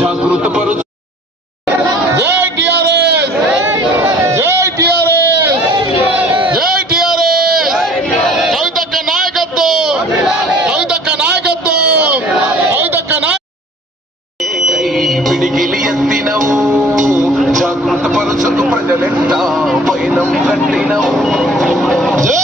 జాగృత పరుచు జై టిఆర్ఎస్ జై టిఆర్ఎస్ జై టిఆర్ఎస్ కవితక్క నాయకత్వం కవితక్క నాయకత్వం కవితక్క పిడికిలి ఎత్తినవు జాగృత పరుచు ప్రజలెంట పైనం కట్టినవు జై